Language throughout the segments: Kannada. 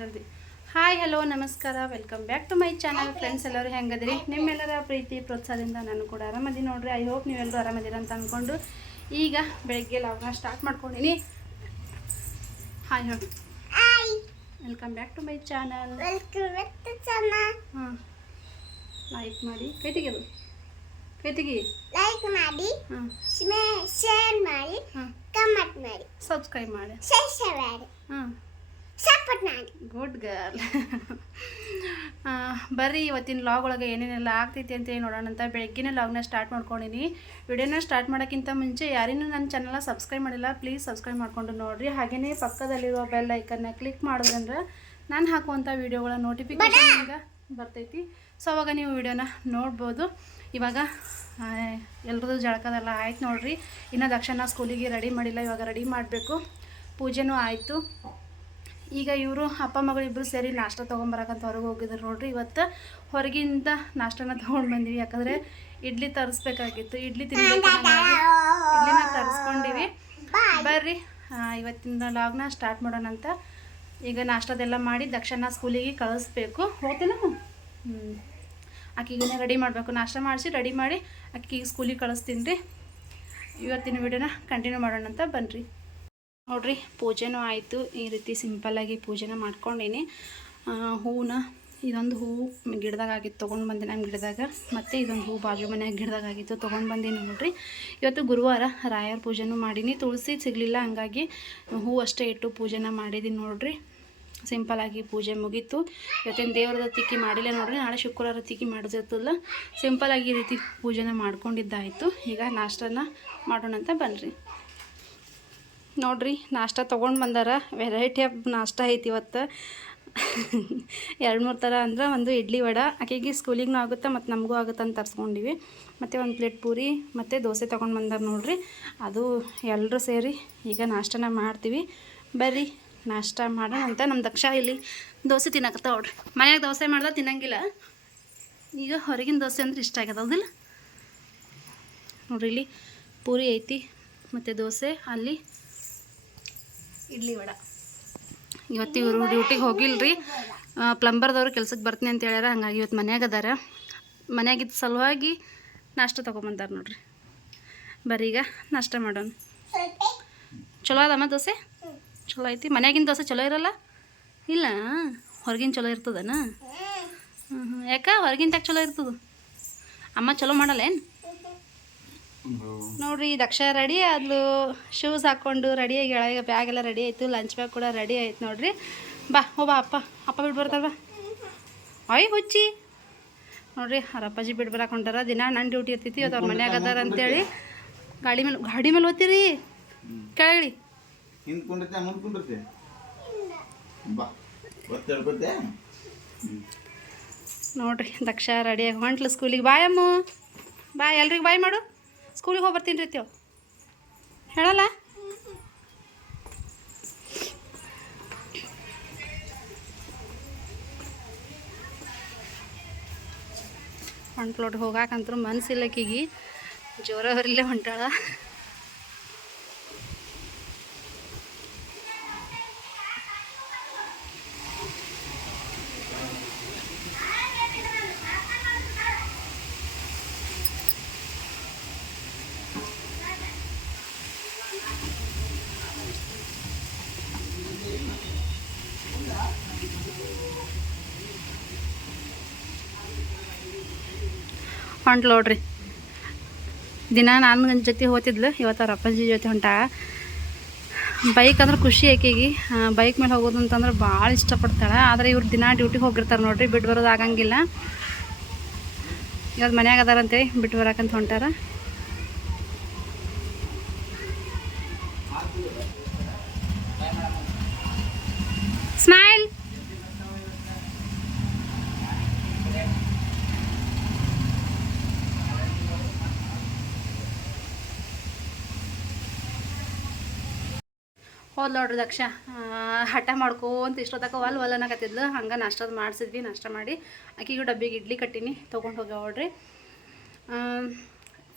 ಜಲ್ದಿ. ಹಾಯ್ ಹಲೋ ನಮಸ್ಕಾರ welcome back to my channel friends ಎಲ್ಲರೂ ಹೆಂಗದ್ರಿ? ನಿಮ್ಮೆಲ್ಲರ ಪ್ರೀತಿ ಪ್ರೋತ್ಸಾಹದಿಂದ ನಾನು ಕೂಡ ಆರಾಮದಿ. ನೋಡ್ರಿ ಐ ಹೋಪ್ ನೀವೆಲ್ಲರೂ ಆರಾಮದಿರ ಅಂತ ಅಂದ್ಕೊಂಡು ಈಗ ಬೆಳಗ್ಗೆ ಲಾಗ್ನ start ಮಾಡ್ಕೊಂಡಿನಿ. Hi hi welcome back to my channel welcome to channel ಹಾಂ. ಲೈಕ್ ಮಾಡಿ. ಕೈತಿಗೆ ಅದು. ಕೈತಿಗೆ. ತೆಗಿ ಲೈಕ್ ಮಾಡಿ. ಹಾಂ. ಶೇರ್ ಮಾಡಿ. ಹಾಂ. ಕಮೆಂಟ್ ಮಾಡಿ. ಸಬ್ಸ್ಕ್ರೈಬ್ ಮಾಡಿ. ಶೇರ್ ಮಾಡಿ. ಹಾಂ. ಸಪೋರ್ಟ್ ಮಾಡಿ ಗುಡ್ ಗರ್ಲ್ ಬರ್ರಿ ಇವತ್ತಿನ ಲಾಗ್ ಒಳಗೆ ಏನೇನೆಲ್ಲ ಆಗ್ತೈತಿ ಅಂತೇಳಿ ನೋಡೋಣ ಅಂತ ಬೆಳಗ್ಗಿನ ಲಾಗ್ನ ಸ್ಟಾರ್ಟ್ ಮಾಡ್ಕೊಂಡಿನಿ. ವಿಡಿಯೋನ ಸ್ಟಾರ್ಟ್ ಮಾಡೋಕ್ಕಿಂತ ಮುಂಚೆ ಯಾರಿನೂ ನನ್ನ ಚಾನಲ್ನ ಸಬ್ಸ್ಕ್ರೈಬ್ ಮಾಡಿಲ್ಲ ಪ್ಲೀಸ್ ಸಬ್ಸ್ಕ್ರೈಬ್ ಮಾಡ್ಕೊಂಡು ನೋಡಿರಿ. ಹಾಗೆಯೇ ಪಕ್ಕದಲ್ಲಿರುವ ಬೆಲ್ ಐಕನ್ನ ಕ್ಲಿಕ್ ಮಾಡಿದ್ರಂದ್ರೆ ನಾನು ಹಾಕುವಂಥ ವೀಡಿಯೋಗಳ ನೋಟಿಫಿಕೇಶನ್ ಈಗ ಬರ್ತೈತಿ. ಸೊ ಅವಾಗ ನೀವು ವಿಡಿಯೋನ ನೋಡ್ಬೋದು. ಇವಾಗ ಎಲ್ರದ್ದು ಜಳಕದೆಲ್ಲ ಆಯ್ತು ನೋಡ್ರಿ. ಇನ್ನು ದಕ್ಷಿಣ ಸ್ಕೂಲಿಗೆ ರೆಡಿ ಮಾಡಿಲ್ಲ ಇವಾಗ ರೆಡಿ ಮಾಡಬೇಕು. ಪೂಜೆನೂ ಆಯಿತು. ಈಗ ಇವರು ಅಪ್ಪ ಮಗಳಿಬ್ಬರು ಸೇರಿ ನಾಷ್ಟ ತೊಗೊಂಬರಕಂತ ಹೊರಗೆ ಹೋಗಿದ್ರು ನೋಡ್ರಿ. ಇವತ್ತು ಹೊರಗಿಂದ ನಾಷ್ಟನ ತೊಗೊಂಡು ಬಂದಿವಿ. ಯಾಕಂದರೆ ಇಡ್ಲಿ ತರಿಸ್ಬೇಕಾಗಿತ್ತು. ಇಡ್ಲಿ ತಿನ್ನಬೇಕು ಇಡ್ಲಿನ ತರಿಸ್ಕೊಂಡಿವಿ. ಬರ್ರಿ ಇವತ್ತಿನ ಲಾಗ್ನ ಸ್ಟಾರ್ಟ್ ಮಾಡೋಣ ಅಂತ. ಈಗ ನಾಷ್ಟದೆಲ್ಲ ಮಾಡಿ ದಕ್ಷಿಣ ಸ್ಕೂಲಿಗೆ ಕಳಿಸ್ಬೇಕು. ಹೋಗ್ತೀನ ಹ್ಞೂ ಆಕಿಗೆ ರೆಡಿ ಮಾಡಬೇಕು. ನಾಷ್ಟ ಮಾಡಿಸಿ ರೆಡಿ ಮಾಡಿ ಆಕಿಗೆ ಸ್ಕೂಲಿಗೆ ಕಳಿಸ್ತೀನಿ ರೀ. ಇವತ್ತಿನ ವಿಡಿಯೋನ ಕಂಟಿನ್ಯೂ ಮಾಡೋಣ ಅಂತ ಬನ್ನಿರಿ ನೋಡ್ರಿ, ಪೂಜೆನೂ ಆಯಿತು. ಈ ರೀತಿ ಸಿಂಪಲ್ಲಾಗಿ ಪೂಜೆನ ಮಾಡ್ಕೊಂಡೀನಿ. ಹೂವನ್ನ ಇದೊಂದು ಹೂವು ಗಿಡದಾಗ ಆಗಿತ್ತು, ತೊಗೊಂಡು ಬಂದೆ ನಮ್ಮ ಗಿಡದಾಗ. ಮತ್ತು ಇದೊಂದು ಹೂವು ಬಾಜು ಮನ್ಯಾಗ ಗಿಡದಾಗ ಆಗಿತ್ತು, ತೊಗೊಂಡು ಬಂದೀನಿ ನೋಡ್ರಿ. ಇವತ್ತು ಗುರುವಾರ ರಾಯರ ಪೂಜೆನೂ ಮಾಡೀನಿ. ತುಳಸಿ ಸಿಗಲಿಲ್ಲ, ಹಂಗಾಗಿ ಹೂವು ಅಷ್ಟೇ ಇಟ್ಟು ಪೂಜೆನ ಮಾಡಿದ್ದೀನಿ ನೋಡ್ರಿ. ಸಿಂಪಲಾಗಿ ಪೂಜೆ ಮುಗೀತು. ಇವತ್ತಿನ ದೇವ್ರದ ತಿಕ್ಕಿ ಮಾಡಿಲ್ಲ ನೋಡ್ರಿ, ನಾಳೆ ಶುಕ್ರವಾರ ತಿಕ್ಕಿ ಮಾಡಿದಿರ್ತಲ್ಲ ಸಿಂಪಲಾಗಿ ಈ ರೀತಿ ಪೂಜೆನ ಮಾಡ್ಕೊಂಡಿದ್ದಾಯಿತು. ಈಗ ನಾಷ್ಟನ ಮಾಡೋಣ ಅಂತ ಬನ್ನಿರಿ ನೋಡ್ರಿ, ನಾಷ್ಟ ತೊಗೊಂಡು ಬಂದಾರ. ವೆರೈಟಿ ಆಫ್ ನಾಷ್ಟ ಐತಿ ಇವತ್ತು. ಎರಡು ಮೂರು ಥರ ಅಂದ್ರೆ ಒಂದು ಇಡ್ಲಿ ವಡ. ಆಕೆಗೆ ಸ್ಕೂಲಿಗೂ ಆಗುತ್ತೆ ಮತ್ತು ನಮಗೂ ಆಗುತ್ತೆ ಅಂತ ತರಿಸ್ಕೊಂಡಿವಿ. ಮತ್ತು ಒಂದು ಪ್ಲೇಟ್ ಪೂರಿ, ಮತ್ತು ದೋಸೆ ತೊಗೊಂಡು ಬಂದಾರ ನೋಡ್ರಿ. ಅದು ಎಲ್ಲರೂ ಸೇರಿ ಈಗ ನಾಷ್ಟನ ಮಾಡ್ತೀವಿ. ಬರ್ರಿ, ನಾಷ್ಟ ಮಾಡೋಣ ಅಂತ ನಮ್ಮ ದಕ್ಷ ಇಲ್ಲಿ ದೋಸೆ ತಿನ್ನಕತ್ತ ನೋಡ್ರಿ. ಮನೆಯಾಗ ದೋಸೆ ಮಾಡ್ದ ತಿನ್ನಂಗಿಲ್ಲ. ಈಗ ಹೊರಗಿನ ದೋಸೆ ಅಂದ್ರೆ ಇಷ್ಟ ಆಗ್ಯದ, ಹೌದಿಲ್ಲ? ನೋಡ್ರಿ, ಇಲ್ಲಿ ಪೂರಿ ಐತಿ, ಮತ್ತು ದೋಸೆ, ಅಲ್ಲಿ ಇಡ್ಲಿ ವಡ. ಇವತ್ತು ಇವರು ಡ್ಯೂಟಿಗೆ ಹೋಗಿಲ್ರಿ. ಪ್ಲಂಬರ್ದವ್ರು ಕೆಲ್ಸಕ್ಕೆ ಬರ್ತೀನಿ ಅಂತ ಹೇಳ್ಯಾರ, ಹಂಗಾಗಿ ಇವತ್ತು ಮನ್ಯಾಗ ಅದಾರ. ಮನ್ಯಾಗಿದ್ದ ಸಲುವಾಗಿ ನಾಷ್ಟ ತೊಗೊಂಬಂದಾರ ನೋಡ್ರಿ. ಬರೀ ಈಗ ನಾಷ್ಟ ಮಾಡೋಣ. ಚಲೋ ಅದಮ್ಮ ದೋಸೆ? ಚಲೋ ಐತಿ. ಮನ್ಯಾಗಿನ ದೋಸೆ ಚಲೋ ಇರಲ್ಲ? ಇಲ್ಲ? ಹೊರಗಿನ ಚಲೋ ಇರ್ತದನ? ಹ್ಞೂ ಯಾಕೆ? ಹೊರಗಿನ ಚಲೋ ಇರ್ತದೆ? ಅಮ್ಮ ಚಲೋ ಮಾಡಲ್ಲ ಏನು ನೋಡ್ರಿ ದಕ್ಷ ರೆಡಿ ಆದ್ಲು. ಶೂಸ್ ಹಾಕ್ಕೊಂಡು ರೆಡಿಯಾಗಿ ಎಳಗ ಬ್ಯಾಗ್ ಎಲ್ಲ ರೆಡಿ ಆಯಿತು. ಲಂಚ್ ಬ್ಯಾಗ್ ಕೂಡ ರೆಡಿ ಆಯ್ತು ನೋಡ್ರಿ. ಬಾ ಹೋ ಬಾ ಅಪ್ಪ. ಅಪ್ಪ ಬಿಟ್ಟು ಬರ್ತಾರ ಬಾ. ಅಯ್ಯ ಹುಚ್ಚಿ. ನೋಡ್ರಿ ಅವ್ರ ಅಪ್ಪಾಜಿ ಬಿಟ್ಟು ಬರಕ್ಕೆ ಹೊಂಟಾರ. ದಿನ ನನ್ನ ಡ್ಯೂಟಿ ಇರ್ತೈತಿ ಇವತ್ತು ಅವ್ರ ಮನ್ಯಾಗ ಅದಾರ ಅಂತೇಳಿ. ಗಾಡಿ ಮೇಲೆ ಗಾಡಿ ಮೇಲೆ ಓದ್ತೀರಿ? ಕೇಳಿ ನೋಡ್ರಿ ದಕ್ಷ ರೆಡಿಯಾಗಿ ಹೊಂಟ್ಲು ಸ್ಕೂಲಿಗೆ ಬಾಯಮ್ಮ ಬಾಯ ಬಾಯ್ ಎಲ್ರಿಗೂ ಬಾಯ್ ಮಾಡು. ಸ್ಕೂಲಿಗೆ ಹೋಗಿ ಬರ್ತೀನಿ ರೀ ತ್ಯೋ ಹೇಳಲ್ಲ? ಹೊಂಟ್ಲೋಡ್ ಹೋಗಾಕಂತ್ರು ಮನ್ಸಿಲ್ಲಕ್ಕಿಗಿ ಜೋರ ಬರಲೇ ಹೊಂಟಾಳ. ಹೊಂಟ್ಲು ನೋಡ್ರಿ. ದಿನ ನನ್ನ ಜೊತೆ ಹೋಗ್ತಿದ್ಲು, ಇವತ್ತು ಅವ್ರ ಅಪ್ಪಾಜಿ ಜೊತೆ ಹೊಂಟ ಬೈಕ್ ಅಂದ್ರೆ ಖುಷಿ ಆಕೆಗೆ. ಬೈಕ್ ಮೇಲೆ ಹೋಗೋದು ಅಂತಂದ್ರೆ ಭಾಳ ಇಷ್ಟಪಡ್ತಾಳೆ. ಆದರೆ ಇವ್ರು ದಿನ ಡ್ಯೂಟಿಗೆ ಹೋಗಿರ್ತಾರೆ ನೋಡ್ರಿ ಬಿಟ್ಟು ಬರೋದು ಆಗಂಗಿಲ್ಲ. ಇವತ್ತು ಮನ್ಯಾಗ ಅದಾರಂತೇಳಿ ಬಿಟ್ಟು ಬರಕಂತ ಹೊಂಟಾರ. ಹೋದ್ ನೋಡ್ರಿ ದಕ್ಷ. ಹಠ ಮಾಡ್ಕೋಂತ ಇಷ್ಟೊತ್ತಕ ಒಲ್ ಒಲ್ ಅನ್ನಕತ್ತಿದ್ಲು. ಹಂಗೆ ನಾಷ್ಟದ ಮಾಡಿಸಿದ್ವಿ, ನಾಷ್ಟ ಮಾಡಿ. ಆಕಿಗೂ ಡಬ್ಬಿಗೆ ಇಡ್ಲಿ ಕಟ್ಟೀನಿ, ತೊಗೊಂಡು ಹೋಗ್ಯಾವ ನೋಡ್ರಿ.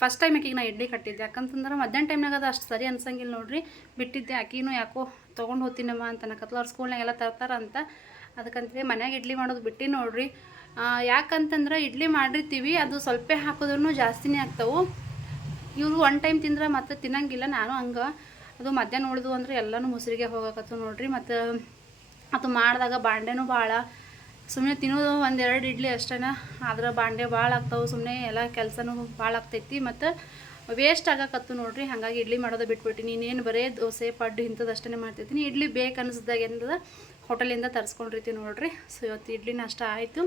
ಫಸ್ಟ್ ಟೈಮ್ ಆಕಿಗೆ ನಾ ಇಡ್ಲಿ ಕಟ್ಟಿದ್ದೆ. ಯಾಕಂತಂದ್ರೆ ಮಧ್ಯಾಹ್ನ ಟೈಮ್ನಾಗ ಅದು ಅಷ್ಟು ಸರಿ ಅನ್ಸಂಗಿಲ್ಲ ನೋಡ್ರಿ. ಬಿಟ್ಟಿದ್ದೆ, ಆಕಿನೂ ಯಾಕೋ ತೊಗೊಂಡು ಹೋಗ್ತೀನಮ್ಮ ಅಂತ ಅನ್ನಕತ್ಲು. ಅವ್ರ ಸ್ಕೂಲ್ನಾಗೆಲ್ಲ ತರ್ತಾರ ಅಂತ. ಅದಕ್ಕಂತೇಳಿ ಮನ್ಯಾಗ ಇಡ್ಲಿ ಮಾಡೋದು ಬಿಟ್ಟಿ ನೋಡ್ರಿ. ಯಾಕಂತಂದ್ರೆ ಇಡ್ಲಿ ಮಾಡಿರ್ತೀವಿ, ಅದು ಸ್ವಲ್ಪ ಹಾಕಿದ್ರೂ ಜಾಸ್ತಿನೇ ಆಗ್ತಾವೆ. ಇವರು ಒನ್ ಟೈಮ್ ತಿಂದ್ರೆ ಮತ್ತೆ ತಿನ್ನಂಗಿಲ್ಲ, ನಾನು ಹಂಗೆ. ಅದು ಮಧ್ಯಾಹ್ನ ಉಳಿದು ಅಂದ್ರೆ ಎಲ್ಲನೂ ಮುಸ್ರಿಗೆ ಹೋಗಕತ್ತು ನೋಡ್ರಿ. ಮತ್ತು ಅದು ಮಾಡಿದಾಗ ಬಾಂಡೆನೂ ಭಾಳ ಸುಮ್ಮನೆ ತಿನ್ನೋದು ಒಂದೆರಡು ಇಡ್ಲಿ ಅಷ್ಟೇ ಆದ್ರೆ ಬಾಂಡೆ ಭಾಳ ಆಗ್ತಾವೆ ಸುಮ್ಮನೆ ಎಲ್ಲ ಕೆಲಸನೂ ಭಾಳ ಆಗ್ತೈತಿ. ಮತ್ತು ವೇಸ್ಟ್ ಆಗಕತ್ತು ನೋಡ್ರಿ, ಹಾಗಾಗಿ ಇಡ್ಲಿ ಮಾಡೋದು ಬಿಟ್ಬಿಟ್ಟಿನಿ ಇನ್ನೇನು ಬರೇ ದೋಸೆ, ಪಡ್ಡು ಇಂಥದ್ದು ಅಷ್ಟೇ ಮಾಡ್ತಿರ್ತೀನಿ ಇಡ್ಲಿ ಬೇಕು ಅನಿಸ್ದಾಗ ಏನದ, ಹೋಟೆಲಿಂದ ತರಿಸ್ಕೊಂಡಿರ್ತೀವಿ ನೋಡ್ರಿ. ಸೊ ಇವತ್ತು ಇಡ್ಲಿ ನಷ್ಟ ಆಯಿತು.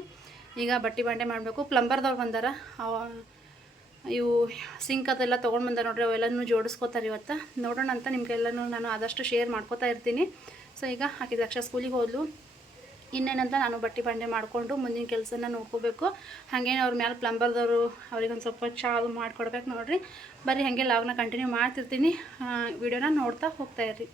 ಈಗ ಬಟ್ಟೆ ಬಾಂಡೆ ಮಾಡಬೇಕು. ಪ್ಲಂಬರ್ದವ್ರು ಬಂದಾರ. ಅವ ಇವು ಸಿಂಕ್ ಅದೆಲ್ಲ ತೊಗೊಂಡು ಬಂದ ನೋಡ್ರಿ, ಅವೆಲ್ಲನೂ ಜೋಡಿಸ್ಕೋತಾರೆ ಇವತ್ತು. ನೋಡೋಣ ಅಂತ ನಿಮಗೆಲ್ಲನೂ ನಾನು ಆದಷ್ಟು ಶೇರ್ ಮಾಡ್ಕೋತಾ ಇರ್ತೀನಿ. ಸೊ ಈಗ ಹಾಕಿದ ಲಕ್ಷ ಸ್ಕೂಲಿಗೆ ಹೋದ್ಲು. ಇನ್ನೇನಂತ ನಾನು ಬಟ್ಟೆ ಬಂಡೆ ಮಾಡಿಕೊಂಡು ಮುಂದಿನ ಕೆಲಸನ ನೋಡ್ಕೋಬೇಕು. ಹಾಗೇನೆ ಅವ್ರ ಮೇಲೆ ಪ್ಲಂಬರ್ದವರು ಅವ್ರಿಗೆ ಒಂದು ಸ್ವಲ್ಪ ಚಾ ಅದು ಮಾಡಿಕೊಡ್ಬೇಕು ನೋಡಿರಿ. ಬರೀ ಹಾಗೆ ಲಾಗ್ನ ಕಂಟಿನ್ಯೂ ಮಾಡ್ತಿರ್ತೀನಿ. ವಿಡಿಯೋನ ನೋಡ್ತಾ ಹೋಗ್ತಾ ಇರ್ರಿ.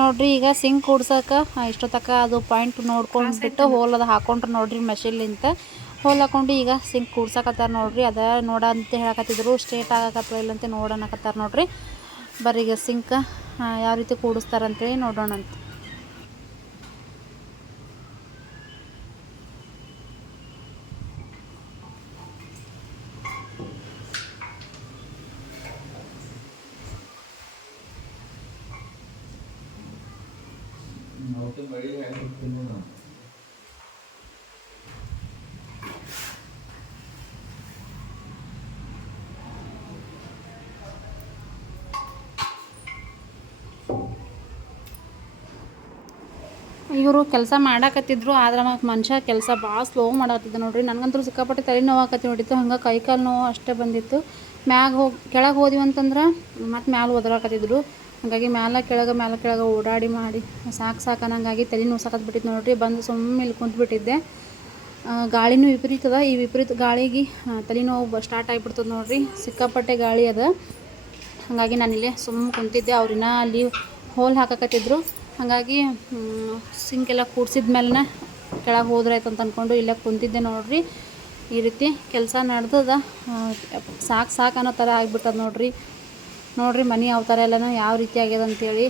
ನೋಡ್ರಿ, ಈಗ ಸಿಂಕ್ ಕೂಡ್ಸಕ್ಕೆ ಇಷ್ಟೊತ್ತಕ ಅದು ಪಾಯಿಂಟ್ ನೋಡ್ಕೊಂಡ್ಬಿಟ್ಟು ಹೋಲ್ ಅದು ಹಾಕೊಂಡ್ರು ನೋಡ್ರಿ ಮೆಷಿನ್ಲಿಂತ ಹೋಲ್ ಹಾಕೊಂಡು ಈಗ ಸಿಂಕ್ ಕೂಡ್ಸಕತ್ತಾರ ನೋಡ್ರಿ, ಅದ ನೋಡ ಅಂತ ಹೇಳಕತ್ತಿದ್ರು ಸ್ಟೇಟ್ ಆಗಕತ್ತವ ಇಲ್ಲಂತ ನೋಡೋಣಕತ್ತಾರ ನೋಡ್ರಿ. ಬರೀ ಈಗ ಸಿಂಕ್ ಯಾವ ರೀತಿ ಕೂಡಿಸ್ತಾರಂತೇಳಿ ನೋಡೋಣ ಅಂತ ಅವತ್ತು ಮಳೆ ಆಗಿರ್ತೀನಿ ನೋಡು. ಇವರು ಕೆಲಸ ಮಾಡಾಕತ್ತಿದ್ರು, ಆದ್ರೆ ಮತ್ತೆ ಮನುಷ್ಯ ಕೆಲಸ ಭಾಳ ಸ್ಲೋ ಮಾಡತ್ತಿದ್ದ ನೋಡ್ರಿ. ನನಗಂತೂ ಸಿಕ್ಕಾಪಟ್ಟೆ ತಲೆ ನೋವು ಆಕತಿ ನೋಡಿತ್ತು, ಹಂಗೆ ಕೈ ಕಾಲು ನೋವು ಅಷ್ಟೇ ಬಂದಿತ್ತು. ಮ್ಯಾಗ ಹೋಗಿ, ಕೆಳಗೆ ಹೋದ್ವಿ ಅಂತಂದ್ರೆ ಮತ್ತೆ ಮ್ಯಾಲೆ ಒದರಾಕತ್ತಿದ್ರು. ಹಾಗಾಗಿ ಮ್ಯಾಲ ಕೆಳಗೆ ಮ್ಯಾಲ ಕೆಳಗೆ ಓಡಾಡಿ ಮಾಡಿ, ಸಾಕು ಸಾಕು ಅನ್ನಂಗಾಗಿ ತಲೆ ನೋವು ಬಿಟ್ಟಿತ್ತು ನೋಡ್ರಿ. ಬಂದು ಸುಮ್ಮನೆ ಇಲ್ಲಿ ಕುಂತ್ಬಿಟ್ಟಿದ್ದೆ ಗಾಳಿನೂ ವಿಪರೀತ ಅದ. ಈ ವಿಪರೀತ ಗಾಳಿಗೆ ತಲೆನೋವು ಸ್ಟಾರ್ಟ್ ಆಗಿಬಿಡ್ತದೆ ನೋಡ್ರಿ. ಸಿಕ್ಕಾಪಟ್ಟೆ ಗಾಳಿ ಅದ. ಹಾಗಾಗಿ ನಾನಿಲ್ಲೇ ಸುಮ್ಮನೆ ಕುಂತಿದ್ದೆ. ಅವ್ರಿನ ಅಲ್ಲಿ ಹೋಲ್ ಹಾಕಕತ್ತಿದ್ರು. ಹಾಗಾಗಿ ಸಿಂಕ್ ಎಲ್ಲ ಕೂಡ್ಸಿದ ಮೇಲೆ ಕೆಳಗೆ ಹೋದ್ರೆ ಆಯ್ತು ಅಂತ ಅಂದ್ಕೊಂಡು ಇಲ್ಲೇ ಕುಂತಿದ್ದೆ ನೋಡ್ರಿ. ಈ ರೀತಿ ಕೆಲಸ ನಡೆದದ. ಸಾಕು ಸಾಕು ಅನ್ನೋ ಥರ ಆಗಿಬಿಟ್ಟದ ನೋಡ್ರಿ. ನೋಡ್ರಿ ಮನೆ ಯಾವ ಥರ ಎಲ್ಲನೂ ಯಾವ ರೀತಿ ಆಗ್ಯದ ಅಂತೇಳಿ.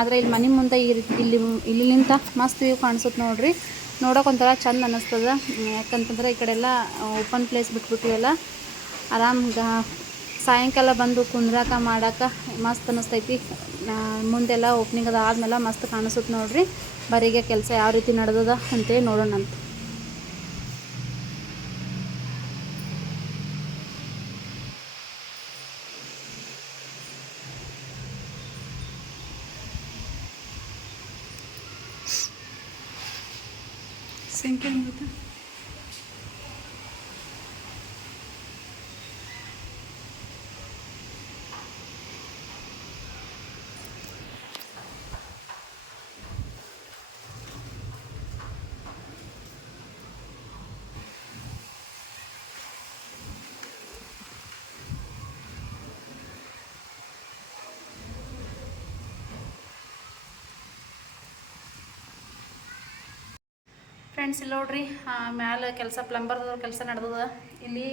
ಆದರೆ ಇಲ್ಲಿ ಮನೆ ಮುಂದೆ ಈ ರೀತಿ ಇಲ್ಲಿ ಇಲ್ಲಿಂದ ಮಸ್ತ್ ವ್ಯೂ ಕಾಣಿಸುತ್ತೆ ನೋಡ್ರಿ. ನೋಡೋಕೆ ಒಂಥರ ಚಂದ ಅನ್ನಿಸ್ತದ. ಯಾಕಂತಂದ್ರೆ ಈ ಕಡೆ ಎಲ್ಲ ಓಪನ್ ಪ್ಲೇಸ್ ಬಿಟ್ಬಿಟ್ಟಿವೆಲ್ಲ ಆರಾಮ್ ಸಾಯಂಕಾಲ ಬಂದು ಕುಂದ್ರಾಕ ಮಾಡಾಕ ಮಸ್ತ್ ಅನ್ನಿಸ್ತೈತಿ ಆ, ಮುಂದೆಲ್ಲ ಓಪನಿಂಗ್ ಅದ ಆದ್ಮೇಲೆ ಮಸ್ತ್ ಕಾಣಿಸುತ್ತೆ ನೋಡ್ರಿ. ಬರೀಗೆ ಕೆಲಸ ಯಾವ ರೀತಿ ನಡೆದದ ಅಂತೇಳಿ ನೋಡೋಣ ಅಂತ. ಫ್ರೆಂಡ್ಸ್ ಇಲ್ಲಿ ನೋಡ್ರಿ. ಮ್ಯಾಲೆ ಕೆಲಸ ಪ್ಲಂಬರ್ದವ್ರ ಕೆಲಸ ನಡೆದದ. ಇಲ್ಲಿ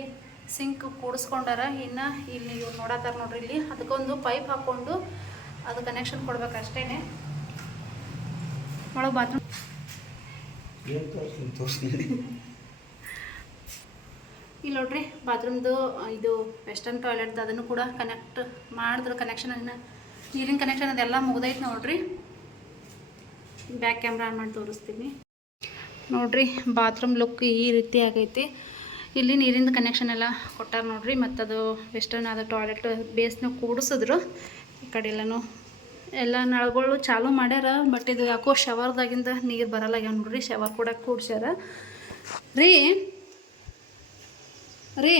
ಸಿಂಕ್ ಕೂಡಿಸ್ಕೊಂಡಾರ. ಇನ್ನು ಇಲ್ಲಿ ಇವ್ರು ನೋಡತ್ತಾರ ನೋಡ್ರಿ ಇಲ್ಲಿ. ಅದಕ್ಕೊಂದು ಪೈಪ್ ಹಾಕ್ಕೊಂಡು ಅದು ಕನೆಕ್ಷನ್ ಕೊಡ್ಬೇಕು ಅಷ್ಟೇ ಒಳಗೆ ಬಾತ್ರೂಮ್. ಇಲ್ಲಿ ನೋಡ್ರಿ ಬಾತ್ರೂಮ್ದು ಇದು ವೆಸ್ಟರ್ನ್ ಟಾಯ್ಲೆಟ್ ಅದನ್ನು ಕೂಡ ಕನೆಕ್ಟ್ ಮಾಡಿದ್ರು ಕನೆಕ್ಷನ್ ನೀರಿನ ಕನೆಕ್ಷನ್ ಅದೆಲ್ಲ ಮುಗ್ದೈತೆ ನೋಡ್ರಿ. ಬ್ಯಾಕ್ ಕ್ಯಾಮ್ರಾ ಆನ್ ಮಾಡಿ ತೋರಿಸ್ತೀನಿ. ನೋಡ್ರಿ ಬಾತ್ರೂಮ್ ಲುಕ್ ಈ ರೀತಿ ಆಗೈತಿ. ಇಲ್ಲಿ ನೀರಿಂದ ಕನೆಕ್ಷನ್ ಎಲ್ಲ ಕೊಟ್ಟಾರ ನೋಡ್ರಿ ಮತ್ತು ಅದು ವೆಸ್ಟರ್ನ್ ಆದ ಟಾಯ್ಲೆಟ್ ಬೇಸ್ನ ಕೂಡಿಸಿದ್ರು. ಈ ಕಡೆ ಎಲ್ಲನೂ, ಎಲ್ಲ ನಳಗಳು ಚಾಲೂ ಮಾಡ್ಯಾರ ಬಟ್ ಇದು ಯಾಕೋ ಶವರ್ದಾಗಿಂದ ನೀರು ಬರಲ್ಲಾಗ್ಯಾವ ನೋಡ್ರಿ ಶವರ್ ಕೂಡ ಕೂಡ್ಸ್ಯಾರ. ರೀ ರೀ,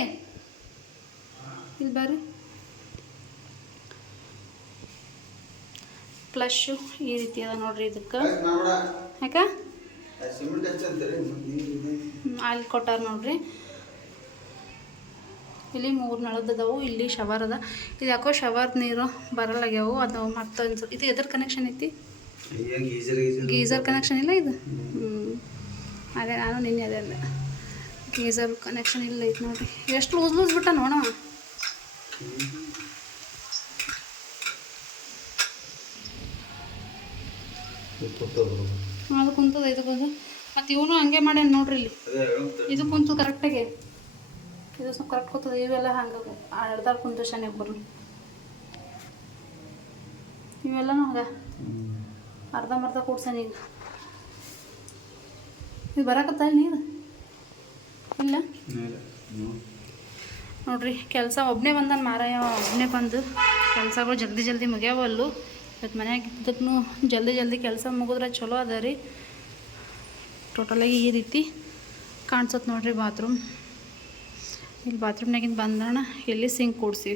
ಇಲ್ಲಿ ಬರ್ರಿ. ಫ್ಲಶ್ಶು ಈ ರೀತಿ ಅದ ನೋಡ್ರಿ ಇದಕ್ಕೆ. ಯಾಕ? ಅಲ್ಲಿ ಕೊಟ್ಟಾರ ನೋಡ್ರಿ. ಇಲ್ಲಿ ಮೂರು ನಳದದವು ಇಲ್ಲಿ ಶವರ್ ಅದ. ಇದು ಯಾಕೋ ಶವರ್ ನೀರು ಬರಲಾಗ್ಯಾವು ಅದು ಮತ್ತೊಂದು ಇದು ಎದ್ರ ಕನೆಕ್ಷನ್ ಐತಿ? ಗೀಸರ್ ಕನೆಕ್ಷನ್ ಇಲ್ಲ ಇದು? ಹ್ಞೂ ಅದೇ ನಾನು ನಿನ್ನೆ ಅದೇ ಅಲ್ಲ ಗೀಸರ್ ಕನೆಕ್ಷನ್ ಇಲ್ಲ ಐತಿ ನೋಡ್ರಿ. ಎಷ್ಟು ಲೂಸ್ ಲೂಸ್ ಬಿಟ್ಟ ನೋಡವ? ಅದು ಕುಂತದ, ಇದು ಬಂದು ಮತ್ತೆ ಇವನು ಹಂಗೆ ಮಾಡ್ಯಾನ ನೋಡ್ರಿ ಇಲ್ಲಿ. ಇದು ಕುಂತು ಕರೆಕ್ಟಾಗಿ ಇದು ಸ್ವಲ್ಪ ಕರೆಕ್ಟ್ ಕೂತದ, ಇವೆಲ್ಲ ಹಂಗೆ ಅರ್ಧ ಕುಂತು ಶನಿ ಒಬ್ಬರು ಇವೆಲ್ಲನೂ ಹಂಗ ಅರ್ಧಂಬರ್ಧ ಕೂಡ್ಸಾನ ಈಗ. ಇದು ಬರಕತ್ತ ನೀರು? ಇಲ್ಲ? ನೋಡ್ರಿ, ಕೆಲಸ ಒಬ್ಬನೇ ಬಂದಾನ ಮಾರಾಯ ಒಬ್ಬನೇ ಬಂದು. ಕೆಲಸಗಳು ಜಲ್ದಿ ಜಲ್ದಿ ಮುಗ್ಯಾವಲ್ಲು ಇವತ್ತು ಮನೆಯಾಗ ಇದ್ದಕ್ಕೂ ಜಲ್ದಿ ಜಲ್ದಿ ಕೆಲಸ ಮುಗಿದ್ರೆ ಚಲೋ ಅದ ರೀ. ಟೋಟಲಾಗಿ ಈ ರೀತಿ ಕಾಣಿಸತ್ ನೋಡ್ರಿ ಬಾತ್ರೂಮ್ ಇಲ್ಲಿ ಬಾತ್ರೂಮ್ನಾಗಿಂದ ಬಂದಣ. ಇಲ್ಲಿ ಸಿಂಕ್ ಕೂಡ್ಸಿ.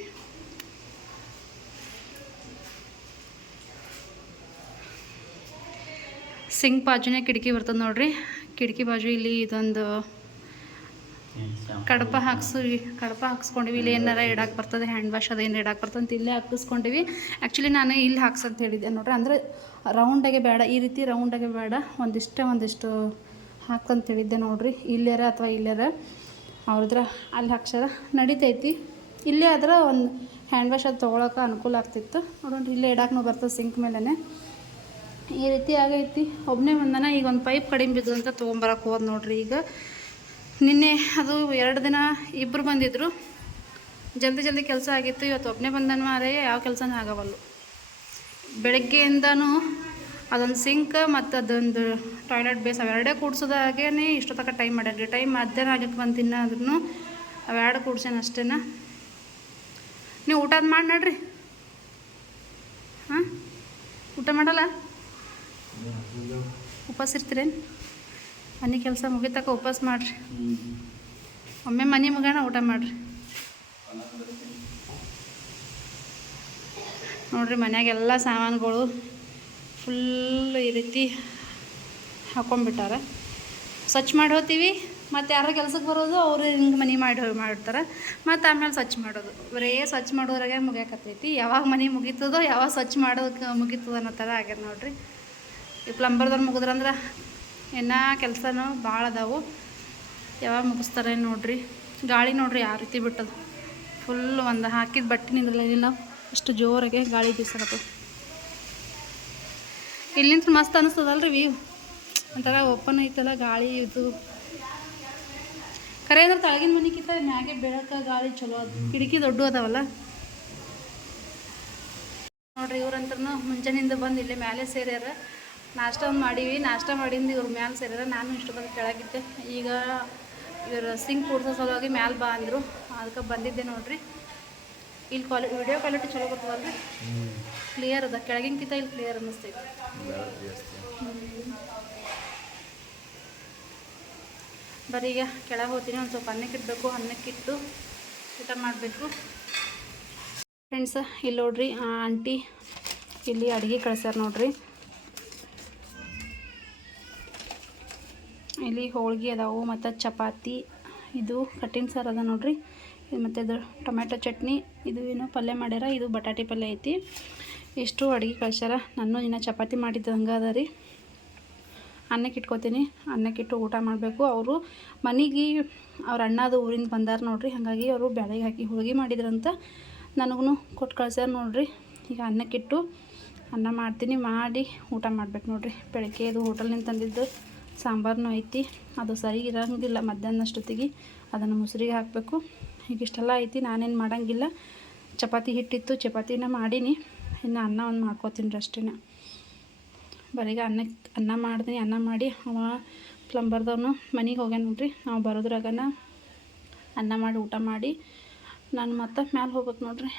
ಸಿಂಕ್ ಬಾಜುನೇ ಕಿಟಕಿ ಬರ್ತದೆ ನೋಡ್ರಿ. ಕಿಟಕಿ ಬಾಜು ಇಲ್ಲಿ ಇದೊಂದು ಕಡಪ ಹಾಕ್ಸಿ ಕಡಪ ಹಾಕ್ಸ್ಕೊಂಡಿವಿ. ಇಲ್ಲಿ ಏನಾರ ಇಡಕ್ಕೆ ಬರ್ತದೆ ಹ್ಯಾಂಡ್ ವಾಶ್ ಅದೇನು ಇಡಕ್ಕೆ ಬರ್ತದೆ ಅಂತ ಇಲ್ಲೇ ಹಾಕಿಸ್ಕೊಂಡಿವಿ. ಆ್ಯಕ್ಚುಲಿ ನಾನು ಇಲ್ಲಿ ಹಾಕ್ಸಂತ ಹೇಳಿದ್ದೆ ನೋಡ್ರಿ. ಅಂದರೆ ರೌಂಡಾಗೆ ಬೇಡ, ಈ ರೀತಿ ರೌಂಡಾಗೆ ಬೇಡ. ಒಂದಿಷ್ಟೇ ಒಂದಿಷ್ಟು ಹಾಕಂತ ಹೇಳಿದ್ದೆ ನೋಡ್ರಿ. ಇಲ್ಲಾರ ಅಥವಾ ಇಲ್ಲಾರ ಅವ್ರದ್ರ ಅಲ್ಲಿ ಹಾಕ್ಸ್ಯಾರ. ನಡಿತೈತಿ. ಇಲ್ಲೇ ಆದ್ರೆ ಒಂದು ಹ್ಯಾಂಡ್ ವಾಶ್ ಅದು ತೊಗೊಳಕ್ಕೆ ಅನುಕೂಲ ಆಗ್ತಿತ್ತು. ನೋಡೋಣ ಇಲ್ಲೇ ಇಡಾಕೂ ಬರ್ತದೆ ಸಿಂಕ್ ಮೇಲೇ ಈ ರೀತಿ ಆಗೈತಿ. ಒಬ್ಬನೇ ಒಂದನ ಈಗ ಒಂದು ಪೈಪ್ ಕಡಿಮೆ ಬಿದ್ದು ಅಂತ ತೊಗೊಂಬರಕ್ಕೆ ಹೋದ್ ನೋಡ್ರಿ ಈಗ. ನಿನ್ನೆ ಅದು ಎರಡು ದಿನ ಇಬ್ಬರು ಬಂದಿದ್ದರು ಜಲ್ದಿ ಜಲ್ದಿ ಕೆಲಸ ಆಗಿತ್ತು. ಇವತ್ತು ಒಬ್ಬನೇ ಬಂದನು ಮಾರೇ ಯಾವ ಕೆಲಸನೂ ಆಗವಲ್ಲು ಬೆಳಗ್ಗೆಯಿಂದನೂ ಅದೊಂದು ಸಿಂಕ್ ಮತ್ತು ಅದೊಂದು ಟಾಯ್ಲೆಟ್ ಬೇಸ್ ಅವೆರಡೇ ಕೂಡ್ಸೋದಾಗೇ ತನಕ ಟೈಮ್ ಮಾಡ್ಯಾರ ಟೈಮ್ ಮಧ್ಯಾಹ್ನ ಆಗಕ್ಕೆ ಬಂದು ತಿನ್ನಾದ್ರೂ ಅವೆರಡು ಕೂಡ್ಸೇನ ಅಷ್ಟೇನ. ನೀವು ಊಟ ಅದು ಮಾಡಿ ನಡ್ರಿ. ಹಾಂ? ಊಟ ಮಾಡಲ್ಲ? ಉಪವಾಸ ಇರ್ತೀರೇನು? ಮನೆ ಕೆಲಸ ಮುಗಿತಕ್ಕ ಉಪವಾಸ ಮಾಡಿರಿ. ಒಮ್ಮೆ ಮನೆ ಮುಗೋಣ ಊಟ ಮಾಡಿರಿ. ನೋಡ್ರಿ ಮನೆಯಾಗೆಲ್ಲ ಸಾಮಾನುಗಳು ಫುಲ್ ಈ ರೀತಿ ಹಾಕೊಂಡ್ಬಿಟ್ಟಾರ. ಸ್ವಚ್ಛ ಮಾಡಿ ಹೋಗ್ತೀವಿ ಮತ್ತು ಯಾರ ಕೆಲ್ಸಕ್ಕೆ ಬರೋದು ಅವರು ಹಿಂಗೆ ಮನೆ ಮಾಡಿ ಹೋಗಿ ಮಾಡ್ತಾರೆ. ಮತ್ತು ಆಮೇಲೆ ಸ್ವಚ್ಛ ಮಾಡೋದು. ಬರೇ ಸ್ವಚ್ಛ ಮಾಡೋದ್ರಾಗೆ ಮುಗಿಯಾಕತ್ತೈತಿ. ಯಾವಾಗ ಮನೆ ಮುಗೀತದೋ ಯಾವಾಗ ಸ್ವಚ್ಛ ಮಾಡೋದಕ್ಕೆ ಮುಗೀತದ ಅನ್ನೋ ಥರ ಆಗ್ಯದ ನೋಡ್ರಿ. ಈ ಪ್ಲಂಬರ್ದವ್ರು ಮುಗಿದ್ರಂದ್ರೆ ಇನ್ನೂ ಕೆಲಸನೂ ಭಾಳ ಅದಾವು. ಯಾವಾಗ ಮುಗಿಸ್ತಾರೆ ನೋಡ್ರಿ. ಗಾಳಿ ನೋಡ್ರಿ ಯಾವ ರೀತಿ ಬಿಟ್ಟದು. ಫುಲ್ ಒಂದು ಹಾಕಿದ ಬಟ್ಟೆ ನಿಂದ್ರಲಿಲ್ಲ ಅಷ್ಟು ಜೋರಾಗೆ ಗಾಳಿ ಬೀಸಕತ್ತು ಇಲ್ಲಿಂದ ಮಸ್ತ್ ಅನಿಸ್ತದಲ್ರಿ ವ್ಯೂ ಒಂಥರ ಓಪನ್ ಐತಲ್ಲ ಗಾಳಿ ಇದು. ಖರೆ ಅಂದ್ರೆ ತಳಗಿನ ಮನೆಗಿಂತ ಮ್ಯಾಗೆ ಬೆಳಕ ಗಾಳಿ ಚಲೋ ಅದು. ಕಿಟಕಿ ದೊಡ್ಡ ಅದಾವಲ್ಲ. ನೋಡ್ರಿ ಇವ್ರಂತ್ರನು ಮುಂಜಾನಿಂದ ಬಂದು ಇಲ್ಲೇ ಮ್ಯಾಲೆ ಸೇರ್ಯಾರ. ನಾಷ್ಟ ಒಂದು ಮಾಡೀವಿ, ನಾಷ್ಟ ಮಾಡಿಂದು ಇವ್ರ ಮ್ಯಾಲೆ ಸೇರಿದ್ರೆ ನಾನು ಇಷ್ಟು ಬಂದು ಕೆಳಗಿದ್ದೆ. ಈಗ ಇವರು ಸಿಂಕ್ ಕೂಡ್ಸೋ ಸಲುವಾಗಿ ಮ್ಯಾಲೆ ಬಾ ಅಂದರು. ಅದಕ್ಕೆ ಬಂದಿದ್ದೆ ನೋಡ್ರಿ. ಇಲ್ಲಿ ಕ್ವಾಲಿ ವಿಡಿಯೋ ಕ್ವಾಲಿಟಿ ಚಲೋ ಬರ್ತದಲ್ರಿ? ಕ್ಲಿಯರ್ ಅದ. ಕೆಳಗಿನಕಿಂತ ಇಲ್ಲಿ ಕ್ಲಿಯರ್ ಅನ್ನಿಸ್ತೈತಿ. ಬರೀ ಈಗ ಕೆಳಗೆ ಹೋಗ್ತೀನಿ. ಒಂದು ಸ್ವಲ್ಪ ಅನ್ನಕ್ಕೆ ಇಡಬೇಕು. ಅನ್ನಕ್ಕಿಟ್ಟು ಊಟ ಮಾಡಬೇಕು. ಫ್ರೆಂಡ್ಸ್ ಇಲ್ಲಿ ನೋಡ್ರಿ ಆಂಟಿ ಇಲ್ಲಿ ಅಡುಗೆ ಕಳ್ಸ್ಯಾರ ನೋಡ್ರಿ. ಇಲ್ಲಿ ಹೋಳ್ಗೆ ಅದಾವು, ಮತ್ತು ಚಪಾತಿ, ಇದು ಕಟ್ಟಿನ ಸಾರು ಅದ ನೋಡ್ರಿ. ಮತ್ತು ಇದು ಟೊಮೆಟೊ ಚಟ್ನಿ, ಇದು ಏನು ಪಲ್ಯ ಮಾಡ್ಯಾರ, ಇದು ಬಟಾಟೆ ಪಲ್ಯ ಐತಿ. ಇಷ್ಟು ಅಡುಗೆ ಕಳ್ಸ್ಯಾರ. ನಾನು ಇನ್ನು ಚಪಾತಿ ಮಾಡಿದ್ದು ಹಂಗೆ ಅದ ರೀ. ಅನ್ನಕ್ಕೆ ಇಟ್ಕೋತೀನಿ, ಅನ್ನಕ್ಕೆ ಇಟ್ಟು ಊಟ ಮಾಡಬೇಕು. ಅವರು ಮನೆಗೆ, ಅವ್ರ ಅಣ್ಣದು ಊರಿಂದ ಬಂದಾರ ನೋಡ್ರಿ. ಹಾಗಾಗಿ ಅವರು ಬೆಳಗ್ಗೆ ಹಾಕಿ ಹೋಳಿಗೆ ಮಾಡಿದ್ರಂತ ನನಗೂ ಕೊಟ್ಟು ಕಳ್ಸ್ಯಾರ ನೋಡ್ರಿ. ಈಗ ಅನ್ನಕ್ಕಿಟ್ಟು ಅನ್ನ ಮಾಡ್ತೀನಿ, ಮಾಡಿ ಊಟ ಮಾಡ್ಬೇಕು ನೋಡ್ರಿ. ಬೆಳಗ್ಗೆ ಇದು ಹೋಟೆಲ್ನಿಂದ ತಂದಿದ್ದು. ಸಾಂಬಾರನು ಐತಿ. ಅದು ಸರಿಗೆ ಇರೋಂಗಿಲ್ಲ ಮಧ್ಯಾಹ್ನ ಅಷ್ಟೊತ್ತಿಗೆ ಅದನ್ನು ಮುಸ್ರಿಗೆ ಹಾಕಬೇಕು. ಈಗ ಇಷ್ಟೆಲ್ಲ ಐತಿ, ನಾನೇನು ಮಾಡೋಂಗಿಲ್ಲ. ಚಪಾತಿ ಹಿಟ್ಟಿತ್ತು, ಚಪಾತಿನ ಮಾಡೀನಿ. ಇನ್ನು ಅನ್ನ ಒಂದು ಮಾಡ್ಕೋತೀನಿ ಅಷ್ಟೇ ಬರೀಗ ಅನ್ನ ಅನ್ನ ಮಾಡ್ತೀನಿ ಅನ್ನ ಮಾಡಿ. ಅವ ಪ್ಲಂಬರ್ದವನು ಮನೆಗೆ ಹೋಗ್ಯಾನ ನೋಡ್ರಿ. ನಾವು ಬರೋದ್ರಾಗನ ಅನ್ನ ಮಾಡಿ, ಊಟ ಮಾಡಿ. ನಾನು ಮತ್ತೆ ಮ್ಯಾಲೆ ಹೋಗ್ಬೇಕು ನೋಡ್ರಿ.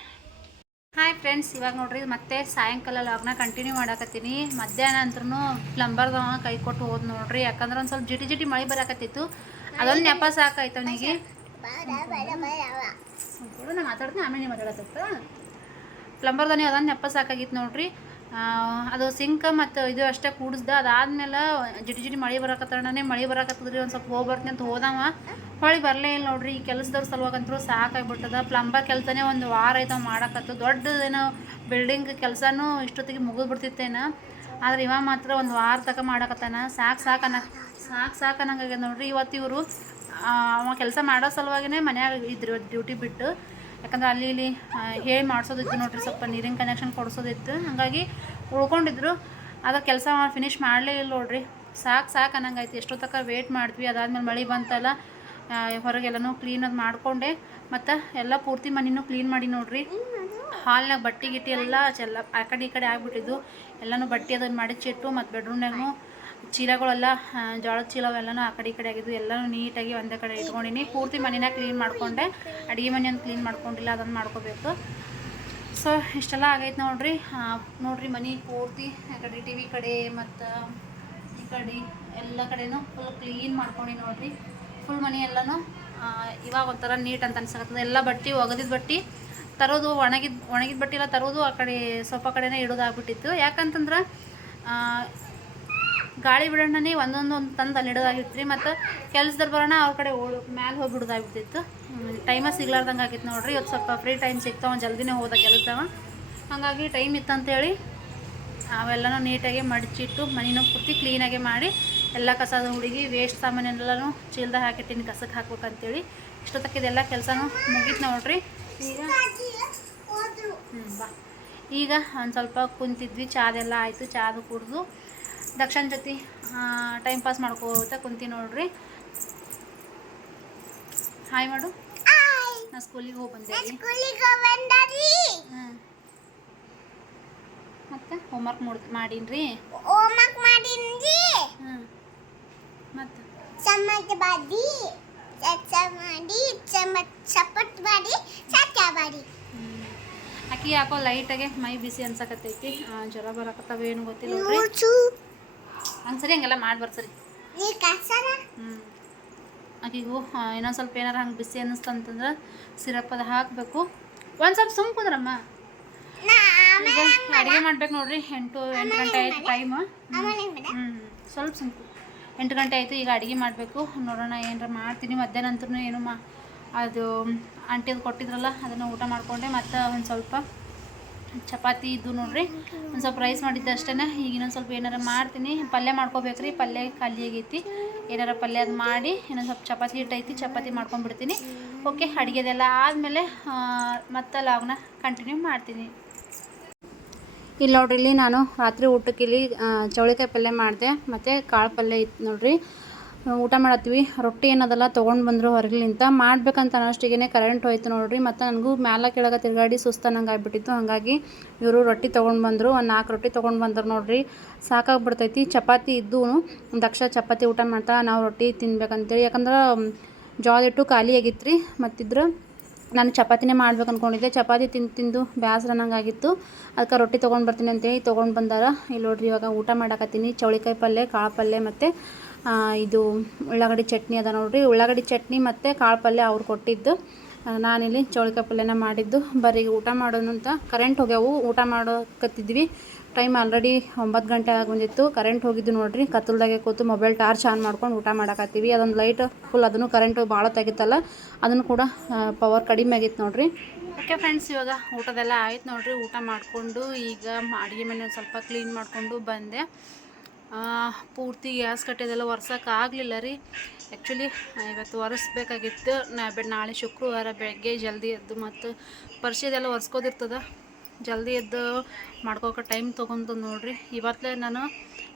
ಹಾಯ್ ಫ್ರೆಂಡ್ಸ್ ಇವಾಗ ನೋಡ್ರಿ ಮತ್ತೆ ಸಾಯಂಕಾಲ ಲಾಗ್ನ ಕಂಟಿನ್ಯೂ ಮಾಡಾಕತ್ತೀನಿ. ಮಧ್ಯಾಹ್ನ ಅಂದ್ರೂ ಪ್ಲಂಬರ್ದವ ಕೈ ಕೊಟ್ಟು ಹೋದ್ ನೋಡ್ರಿ. ಯಾಕಂದ್ರೆ ಒಂದು ಸ್ವಲ್ಪ ಜಿಟಿ ಜಿಟಿ ಮಳೆ ಬರಾಕತ್ತಿತ್ತು. ಅದೊಂದು ನೆಪ ಸಾಕಾಯ್ತು ಅವನಿಗೆ. ಮಾತಾಡ್ತೀನಿ, ಆಮೇಲೆ ನೀವು ಮಾತಾಡತ್ತ ಪ್ಲಂಬರ್ದನಿ ಅದೊಂದು ನೆಪ ಸಾಕಾಗಿತ್ತು ನೋಡ್ರಿ. ಅದು ಸಿಂಕ್ ಮತ್ತು ಇದು ಅಷ್ಟೇ ಕೂಡಿಸ್ದ, ಅದಾದ್ಮೇಲೆ ಜಿಟಿ ಜಿಟಿ ಮಳೆ ಬರಕತ್ತಣ್ಣನೇ, ಮಳೆ ಬರಕತ್ತದ್ರಿ, ಒಂದು ಸ್ವಲ್ಪ ಹೋಗಿ ಬರ್ತೀನಿ ಅಂತ ಹೋದವ. ಹೊಳಿ ಬರಲೇ ಇಲ್ಲ ನೋಡ್ರಿ, ಈ ಕೆಲಸದವ್ರ ಸಲುವಾಗಂತೂ ಸಾಕಾಗ್ಬಿಟ್ಟದ. ಪ್ಲಂಬರ್ ಕೆಲಸನೇ ಒಂದು ವಾರ ಆಯ್ತು ಮಾಡಕತ್ತು. ದೊಡ್ಡದೇನೋ ಬಿಲ್ಡಿಂಗ್ ಕೆಲಸನೂ ಇಷ್ಟೊತ್ತಿಗೆ ಮುಗಿದ್ಬಿಡ್ತಿತ್ತೇನ. ಆದ್ರೆ ಇವ ಮಾತ್ರ ಒಂದು ವಾರ ತಕ ಮಾಡಕತ್ತಾನ. ಸಾಕು ಸಾಕು ಅನ್ನ ಸಾಕು ಸಾಕು ಅನ್ನಂಗಾಗ್ಯದ ನೋಡ್ರಿ. ಇವತ್ತು ಇವರು ಅವ ಕೆಲಸ ಮಾಡೋ ಸಲುವಾಗಿನೇ ಮನ್ಯಾಗ ಇದ್ರು ಡ್ಯೂಟಿ ಬಿಟ್ಟು. ಯಾಕಂದ್ರೆ ಅಲ್ಲಿ ಇಲ್ಲಿ ಹೇಳಿ ಮಾಡಿಸೋದಿತ್ತು ನೋಡ್ರಿ, ಸ್ವಲ್ಪ ನೀರಿನ ಕನೆಕ್ಷನ್ ಕೊಡಿಸೋದಿತ್ತು. ಹಾಗಾಗಿ ಉಳ್ಕೊಂಡಿದ್ರು. ಅದ ಕೆಲಸ ಫಿನಿಶ್ ಮಾಡಲೇ ಇಲ್ಲ ನೋಡ್ರಿ. ಸಾಕು ಸಾಕು ಅನ್ನಂಗಾಯ್ತು. ತಕ್ಕ ವೇಟ್ ಮಾಡಿದ್ವಿ. ಅದಾದ್ಮೇಲೆ ಮಳೆ ಬಂತಲ್ಲ ಹೊರಗೆಲ್ಲನೂ ಕ್ಲೀನ್ ಅದು ಮಾಡಿಕೊಂಡೆ. ಮತ್ತು ಎಲ್ಲ ಪೂರ್ತಿ ಮನೆನೂ ಕ್ಲೀನ್ ಮಾಡಿ ನೋಡ್ರಿ. ಹಾಲ್ನಾಗ ಬಟ್ಟೆ ಗಿಟ್ಟಿ ಎಲ್ಲ ಚೆಲ್ಲ, ಆ ಕಡೆ ಈ ಕಡೆ ಆಗಿಬಿಟ್ಟಿದ್ದು. ಎಲ್ಲನೂ ಬಟ್ಟೆ ಅದನ್ನು ಮಡಚಿಟ್ಟು ಮತ್ತು ಬೆಡ್ರೂಮ್ನಾಗೂ ಚೀಲಗಳೆಲ್ಲ ಜೋಳದ ಚೀಲ ಅವೆಲ್ಲನೂ ಆ ಕಡೆ ಈ ಕಡೆ ಆಗಿದ್ದು ಎಲ್ಲನೂ ನೀಟಾಗಿ ಒಂದೇ ಕಡೆ ಇಟ್ಕೊಂಡಿನಿ. ಪೂರ್ತಿ ಮನೆನ ಕ್ಲೀನ್ ಮಾಡಿಕೊಂಡೆ. ಅಡುಗೆ ಮನೆಯನ್ನು ಕ್ಲೀನ್ ಮಾಡ್ಕೊಂಡಿಲ್ಲ ಅದನ್ನು ಮಾಡ್ಕೋಬೇಕು. ಸೊ ಇಷ್ಟೆಲ್ಲ ಆಗೈತೆ ನೋಡ್ರಿ. ನೋಡ್ರಿ ಮನೆ ಪೂರ್ತಿ ಆ ಕಡೆ ಟಿ ವಿ ಕಡೆ ಮತ್ತು ಈ ಕಡೆ ಎಲ್ಲ ಕಡೆನೂ ಫುಲ್ ಕ್ಲೀನ್ ಮಾಡ್ಕೊಂಡು ನೋಡ್ರಿ. ಫುಲ್ ಮನೆ ಎಲ್ಲನೂ ಇವಾಗ ಒಂಥರ ನೀಟ್ ಅಂತ ಅನ್ಸಕತ್ತದ. ಎಲ್ಲ ಬಟ್ಟೆ ಒಗದಿದ್ದ ಬಟ್ಟೆ ತರೋದು ಒಣಗಿದ ಒಣಗಿದ ಬಟ್ಟೆ ಎಲ್ಲ ತರೋದು ಆ ಕಡೆ ಸೊಪ್ಪ ಕಡೆನೇ ಇಡೋದಾಗ್ಬಿಟ್ಟಿತ್ತು. ಯಾಕಂತಂದ್ರೆ ಗಾಳಿ ಬಿಡೋಣನೇ ಒಂದೊಂದು ಒಂದು ತಂದು ಅಲ್ಲಿ ಇಡೋದಾಗಿತ್ತು ರೀ ಮತ್ತು ಕೆಲ್ಸದಲ್ಲಿ ಬರೋಣ, ಅವ್ರ ಕಡೆ ಓಡ್ ಮ್ಯಾಲೆ ಹೋಗಿ ಬಿಡೋದಾಗ್ಬಿಟ್ಟಿತ್ತು. ಟೈಮ ಸಿಗ್ಲಾರ್ದಂಗೆ ಆಗಿತ್ತು ನೋಡ್ರಿ. ಇವತ್ತು ಸ್ವಲ್ಪ ಫ್ರೀ ಟೈಮ್ ಸಿಗ್ತಾವ ಜಲ್ದಿನೇ ಹೋದ ಕೆಲಸವ ಹಾಗಾಗಿ ಟೈಮ್ ಇತ್ತಂತೇಳಿ ಅವೆಲ್ಲನೂ ನೀಟಾಗಿ ಮಡಚಿಟ್ಟು, ಮನೆನೂ ಪೂರ್ತಿ ಕ್ಲೀನಾಗೆ ಮಾಡಿ, ಎಲ್ಲ ಕಸದ ಹುಡುಗಿ ವೇಸ್ಟ್ ಸಾಮಾನೆಲ್ಲನೂ ಚೀಲ್ದಾಗ ಹಾಕಿಟ್ಟಿನಿ ಕಸಕ್ಕೆ ಹಾಕ್ಬೇಕಂತೇಳಿ. ಇಷ್ಟೊತ್ತಕ್ಕೆ ಇದೆಲ್ಲ ಕೆಲಸನೂ ಮುಗೀತು ನೋಡ್ರಿ. ಈಗ ಹ್ಞೂ ಬಾ. ಈಗ ಒಂದು ಸ್ವಲ್ಪ ಕುಂತಿದ್ವಿ, ಚಾದೆಲ್ಲ ಆಯಿತು, ಚಾದು ಕುಡಿದು. ದಕ್ಷಿಣ ಜೊತೆ ಟೈಮ್ ಪಾಸ್ ಮಾಡ್ಕೋತ ಕುಂತೀನಿ ನೋಡ್ರಿ. ಹಾಯ್ ಮಾಡು. ನಾ ಸ್ಕೂಲಿಗೆ ಹೋಗಿ ಬಂದೆ ಹಾಂ. ಮತ್ತೆ ಹೋಮ್ವರ್ಕ್ ಮುಡ್ ಮಾಡೀನಿ ರೀ? ಹೋಮ್ವರ್ಕ್ ವರ್ಕ್ ಹಾಂ. ಮತ್ತು? ಚಮ್ಮಚ ಬಾಡಿ ಚಚ್ಚ ಮಾಡಿ ಚಮಚ ಚಪಟ್ ಮಾಡಿ ಚಚ್ಚ ಮಾಡಿ ಅಕ್ಕಿ ಯಾಕೋ ಲೈಟಾಗೆ ಮೈ ಬಿಸಿ ಅನ್ಸಕತ್ತೈತಿ. ಜ್ವರ ಬರಕತ್ತಾವ ಏನು ಗೊತ್ತಿಲ್ಲ ನೋಡ್ರಿ ಸರಿ ಹಂಗೆಲ್ಲ ಮಾಡಿ ಕಸರ ಹ್ಞೂ ಆಕಿಗೂ ಇನ್ನೊಂದು ಸ್ವಲ್ಪ ಏನಾರ ಹಂಗೆ ಬಿಸಿ ಅನ್ನಿಸ್ತಂತಂದ್ರೆ ಸಿರಪ್ ಅದು ಹಾಕಬೇಕು. ಒಂದು ಸ್ವಲ್ಪ ಸುಮ್ ಕುಂದ್ರಮ್ಮ. ಈಗ ಅಡುಗೆ ಮಾಡ್ಬೇಕು ನೋಡ್ರಿ ಎಂಟು ಎಂಟು ಗಂಟೆ ಆಯ್ತು ಟೈಮ್ ಹ್ಞೂ ಸ್ವಲ್ಪ ಸುಮ್ಕು ಎಂಟು ಗಂಟೆ ಆಯಿತು ಈಗ ಅಡುಗೆ ಮಾಡಬೇಕು. ನೋಡೋಣ ಏನಾರ ಮಾಡ್ತೀನಿ. ಮಧ್ಯಾಹ್ನ ಅಂತೂ ಏನು ಮಾ ಅದು ಆಂಟಿದು ಕೊಟ್ಟಿದ್ರಲ್ಲ ಅದನ್ನು ಊಟ ಮಾಡಿಕೊಂಡೆ. ಮತ್ತು ಒಂದು ಸ್ವಲ್ಪ ಚಪಾತಿ ಇದ್ದು ನೋಡ್ರಿ. ಒಂದು ಸ್ವಲ್ಪ ರೈಸ್ ಮಾಡಿದ್ದೆ ಅಷ್ಟೇ ಈಗ ಇನ್ನೊಂದು ಸ್ವಲ್ಪ ಏನಾರು ಮಾಡ್ತೀನಿ. ಪಲ್ಯ ಮಾಡ್ಕೋಬೇಕ್ರಿ. ಪಲ್ಯ ಖಾಲಿ ಆಗೈತಿ. ಏನಾರ ಪಲ್ಯ ಅದು ಮಾಡಿ, ಇನ್ನೊಂದು ಸ್ವಲ್ಪ ಚಪಾತಿ ಹಿಟ್ಟೈತಿ ಚಪಾತಿ ಮಾಡ್ಕೊಂಡ್ಬಿಡ್ತೀನಿ. ಓಕೆ ಅಡುಗೆದೆಲ್ಲ ಆದಮೇಲೆ ಮತ್ತೆ ಲಾಗ್ನ ಕಂಟಿನ್ಯೂ ಮಾಡ್ತೀನಿ. ಇಲ್ಲಿ ನೋಡ್ರಿ, ಇಲ್ಲಿ ನಾನು ರಾತ್ರಿ ಊಟಕ್ಕೆ ಇಲ್ಲಿ ಚೌಳಿಕಾಯಿ ಪಲ್ಯ ಮಾಡಿದೆ. ಮತ್ತು ಕಾಳು ಪಲ್ಯ ಇತ್ತು ನೋಡ್ರಿ. ಊಟ ಮಾಡತ್ತೀವಿ. ರೊಟ್ಟಿ ಏನದಲ್ಲ ತೊಗೊಂಡು ಬಂದರು ಹೊರಗಿಲಿಂತ ಮಾಡ್ಬೇಕಂತ ಅನ್ನೋಷ್ಟಿಗೆ ಕರೆಂಟ್ ಹೋಯ್ತು ನೋಡ್ರಿ. ಮತ್ತು ನನಗೂ ಮ್ಯಾಲ ಕೆಳಗೆ ತಿರುಗಾಡಿ ಸುಸ್ತನಂಗೆ ಆಗ್ಬಿಟ್ಟಿತ್ತು. ಹಾಗಾಗಿ ಇವರು ರೊಟ್ಟಿ ತೊಗೊಂಡು ಬಂದರು. ಒಂದು ನಾಲ್ಕು ರೊಟ್ಟಿ ತೊಗೊಂಡು ಬಂದರು ನೋಡ್ರಿ. ಸಾಕಾಗ್ಬಿಡ್ತೈತಿ. ಚಪಾತಿ ಇದ್ದು ದಕ್ಷ ಚಪಾತಿ ಊಟ ಮಾಡ್ತಾ ನಾವು ರೊಟ್ಟಿ ತಿನ್ಬೇಕಂತೇಳಿ. ಯಾಕಂದ್ರೆ ಜಾಲಿಟ್ಟು ಖಾಲಿ ಆಗಿತ್ತು ರೀ ಮತ್ತಿದ್ರೆ ನಾನು ಚಪಾತಿನೇ ಮಾಡ್ಬೇಕು ಅಂದ್ಕೊಂಡಿದ್ದೆ ಚಪಾತಿ ತಿಂದು ತಿಂದು ಬೇಸರ ಅನ್ನಂಗಾಗಿತ್ತು ಅದಕ್ಕೆ ರೊಟ್ಟಿ ತೊಗೊಂಡು ಬರ್ತೀನಿ ಅಂತೇಳಿ ತೊಗೊಂಡು ಬಂದಾರ. ಇಲ್ಲಿ ನೋಡ್ರಿ ಇವಾಗ ಊಟ ಮಾಡಕತ್ತೀನಿ. ಚೌಳಿಕಾಯಿ ಪಲ್ಯ ಕಾಳು ಪಲ್ಯ ಮತ್ತು ಇದು ಉಳ್ಳಾಗಡ್ಡಿ ಚಟ್ನಿ ಅದ ನೋಡ್ರಿ. ಉಳ್ಳಾಗಡ್ಡಿ ಚಟ್ನಿ ಮತ್ತು ಕಾಳು ಪಲ್ಯ ಅವ್ರು ಕೊಟ್ಟಿದ್ದು. ನಾನಿಲ್ಲಿ ಚೌಳಿಕಾಯಿ ಪಲ್ಯನ ಮಾಡಿದ್ದು. ಬರೀ ಊಟ ಮಾಡೋಣ ಅಂತ. ಕರೆಂಟ್ ಹೋಗ್ಯಾವು. ಊಟ ಮಾಡೋಕತ್ತಿದ್ವಿ. ಟೈಮ್ ಆಲ್ರೆಡಿ ಒಂಬತ್ತು ಗಂಟೆ ಆಗಿ ಬಂದಿತ್ತು ಕರೆಂಟ್ ಹೋಗಿದ್ದು ನೋಡ್ರಿ. ಕತ್ತಲ್ದಾಗೆ ಕೂತು ಮೊಬೈಲ್ ಟಾರ್ಚ್ ಆನ್ ಮಾಡ್ಕೊಂಡು ಊಟ ಮಾಡಕತ್ತೀವಿ. ಅದೊಂದು ಲೈಟ್ ಫುಲ್ ಅದನ್ನು ಕರೆಂಟು ಭಾಳ ತೆಗಿತಲ್ಲ. ಅದನ್ನು ಕೂಡ ಪವರ್ ಕಡಿಮೆ ಆಗಿತ್ತು ನೋಡ್ರಿ. ಓಕೆ ಫ್ರೆಂಡ್ಸ್ ಇವಾಗ ಊಟದೆಲ್ಲ ಆಯ್ತು ನೋಡ್ರಿ. ಊಟ ಮಾಡಿಕೊಂಡು ಈಗ ಅಡುಗೆ ಮನೆ ಸ್ವಲ್ಪ ಕ್ಲೀನ್ ಮಾಡಿಕೊಂಡು ಬಂದೆ. ಪೂರ್ತಿ ಗ್ಯಾಸ್ ಕಟ್ಟಿದೆಲ್ಲ ಒರ್ಸೋಕೆ ಆಗಲಿಲ್ಲ ರೀ. ಆ್ಯಕ್ಚುಲಿ ಇವತ್ತು ಒರೆಸ್ಬೇಕಾಗಿತ್ತು. ನಾ ಬೆ ನಾಳೆ ಶುಕ್ರವಾರ ಬೆಳಗ್ಗೆ ಜಲ್ದಿ ಎದ್ದು ಮತ್ತು ಪರ್ಸಿದೆಲ್ಲ ಒರೆಸ್ಕೋದಿರ್ತದ. ಜಲ್ದಿ ಎದ್ದು ಮಾಡ್ಕೋಕೆ ಟೈಮ್ ತೊಗೊಂಡು ನೋಡಿರಿ. ಇವತ್ತಲೇ ನಾನು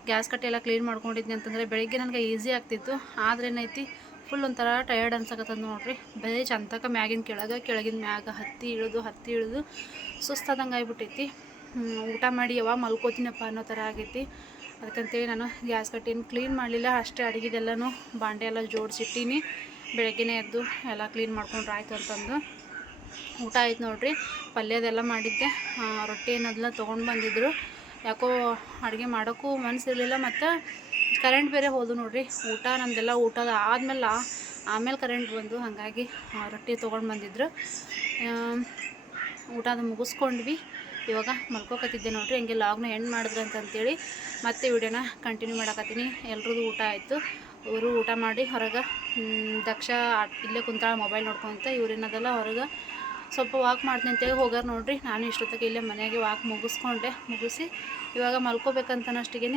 ಗ್ಯಾಸ್ ಕಟ್ಟೆ ಎಲ್ಲ ಕ್ಲೀನ್ ಮಾಡ್ಕೊಂಡಿದ್ನಿ ಅಂತಂದರೆ ಬೆಳಿಗ್ಗೆ ನನಗೆ ಈಸಿ ಆಗ್ತಿತ್ತು. ಆದ್ರೆ ಏನೈತಿ ಫುಲ್ ಒಂಥರ ಟಯರ್ಡ್ ಅನ್ಸಕತ್ತದ ನೋಡಿರಿ. ಬರೀ ಚಂತಕ ಮ್ಯಾಗಿನ ಕೆಳಗೆ, ಕೆಳಗಿನ ಮ್ಯಾಗ ಹತ್ತಿ ಇಳಿದು ಹತ್ತಿ ಇಳಿದು ಸುಸ್ತಾದಂಗೆ ಆಗ್ಬಿಟ್ಟೈತಿ. ಊಟ ಮಾಡಿ ಯಾವಾಗ ಮಲ್ಕೋತೀನಪ್ಪ ಅನ್ನೋ ಥರ ಆಗೈತಿ. ಅದಕ್ಕಂತೇಳಿ ನಾನು ಗ್ಯಾಸ್ ಕಟ್ಟಿನ ಕ್ಲೀನ್ ಮಾಡಲಿಲ್ಲ, ಅಷ್ಟೇ ಅಡುಗೆದೆಲ್ಲನೂ ಬಾಂಡೆ ಎಲ್ಲ ಜೋಡಿಸಿಟ್ಟೀನಿ. ಬೆಳಗ್ಗೆನೇ ಎದ್ದು ಎಲ್ಲ ಕ್ಲೀನ್ ಮಾಡ್ಕೊಂಡ್ರೆ ಆಯಿತು ಅಂತಂದು. ಊಟ ಆಯ್ತು ನೋಡ್ರಿ, ಪಲ್ಯದೆಲ್ಲ ಮಾಡಿದ್ದೆ. ರೊಟ್ಟಿ ಏನದೆಲ್ಲ ತೊಗೊಂಡು ಬಂದಿದ್ರು. ಯಾಕೋ ಅಡುಗೆ ಮಾಡೋಕ್ಕೂ ಮನಸ್ಸಿರಲಿಲ್ಲ ಮತ್ತು ಕರೆಂಟ್ ಬೇರೆ ಹೋದು ನೋಡ್ರಿ. ಊಟ ನಂದೆಲ್ಲ ಊಟದ ಆದಮೇಲೆ, ಆಮೇಲೆ ಕರೆಂಟ್ ಬಂದು ಹಾಗಾಗಿ ರೊಟ್ಟಿ ತೊಗೊಂಡು ಬಂದಿದ್ರು. ಊಟ ಅದು ಮುಗಿಸ್ಕೊಂಡ್ವಿ. ಇವಾಗ ಮಲ್ಕೋಕತ್ತಿದ್ದೆ ನೋಡ್ರಿ, ಹಂಗೆ ಲಾಗ್ನ ಎಂಡ್ ಮಾಡಿದ್ರೆ ಅಂತಂತೇಳಿ ಮತ್ತೆ ವಿಡಿಯೋನ ಕಂಟಿನ್ಯೂ ಮಾಡಕತ್ತೀನಿ. ಎಲ್ರದ್ದು ಊಟ ಆಯಿತು. ಇವರು ಊಟ ಮಾಡಿ ಹೊರಗೆ ದಕ್ಷ ಇಲ್ಲೇ ಕುಂತಾಳ ಮೊಬೈಲ್ ನೋಡ್ಕೊತ, ಇವ್ರು ಏನದಲ್ಲ ಹೊರಗೆ ಸ್ವಲ್ಪ ವಾಕ್ ಮಾಡ್ತೀನಿ ಅಂತೇಳಿ ಹೋಗ್ಯಾರ ನೋಡ್ರಿ. ನಾನು ಇಷ್ಟೊತ್ತಿಗೆ ಇಲ್ಲೇ ಮನೆಯಾಗೆ ವಾಕ್ ಮುಗಿಸ್ಕೊಂಡೆ. ಮುಗಿಸಿ ಇವಾಗ ಮಲ್ಕೋಬೇಕಂತನಷ್ಟಿಗೆ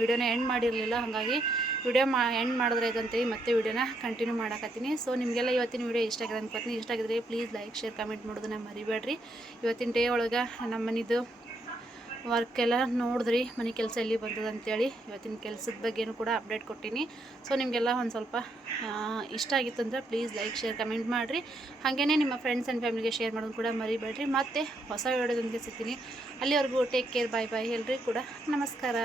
ವಿಡಿಯೋನ ಎಂಡ್ ಮಾಡಿರಲಿಲ್ಲ. ಹಾಗಾಗಿ ವಿಡಿಯೋ ಮಾ ಎಂಡ್ ಮಾಡಿದ್ರೆ ಅಂತೇಳಿ ಮತ್ತೆ ವಿಡಿಯೋನ ಕಂಟಿನ್ಯೂ ಮಾಡಕತ್ತೀನಿ. ಸೊ ನಿಮಗೆಲ್ಲ ಇವತ್ತಿನ ವಿಡಿಯೋ ಇಷ್ಟ ಆಗಿದೆ ಅನ್ಕೋತೀನಿ. ಇಷ್ಟ ಆಗಿದ್ರೆ ಪ್ಲೀಸ್ ಲೈಕ್ ಶೇರ್ ಕಮೆಂಟ್ ಮಾಡೋದನ್ನ ಮರಿಬೇಡ್ರಿ. ಇವತ್ತಿನ ಡೇ ಒಳಗೆ ನಮ್ಮ ವರ್ಕ್ ಎಲ್ಲ ನೋಡಿದ್ರಿ, ಮನೆ ಕೆಲಸ ಎಲ್ಲಿ ಬಂದದ ಅಂತೇಳಿ ಇವತ್ತಿನ ಕೆಲಸದ ಬಗ್ಗೆನೂ ಕೂಡ ಅಪ್ಡೇಟ್ ಕೊಟ್ಟೀನಿ. ಸೊ ನಿಮಗೆಲ್ಲ ಒಂದು ಸ್ವಲ್ಪ ಇಷ್ಟ ಆಗಿತ್ತು ಅಂದರೆ ಪ್ಲೀಸ್ ಲೈಕ್ ಶೇರ್ ಕಮೆಂಟ್ ಮಾಡಿರಿ. ಹಾಗೆಯೇ ನಿಮ್ಮ ಫ್ರೆಂಡ್ಸ್ ಆ್ಯಂಡ್ ಫ್ಯಾಮಿಲಿಗೆ ಶೇರ್ ಮಾಡೋದು ಕೂಡ ಮರಿಬೇಡ್ರಿ. ಮತ್ತೆ ಹೊಸ ವಿಡಿಯೋದೊಂದಿಗೆ ಸಿಗ್ತೀನಿ. ಅಲ್ಲಿವರೆಗೂ ಟೇಕ್ ಕೇರ್ ಬಾಯ್ ಬಾಯ್ ಎಲ್ರಿಗೂ ಕೂಡ. ನಮಸ್ಕಾರ.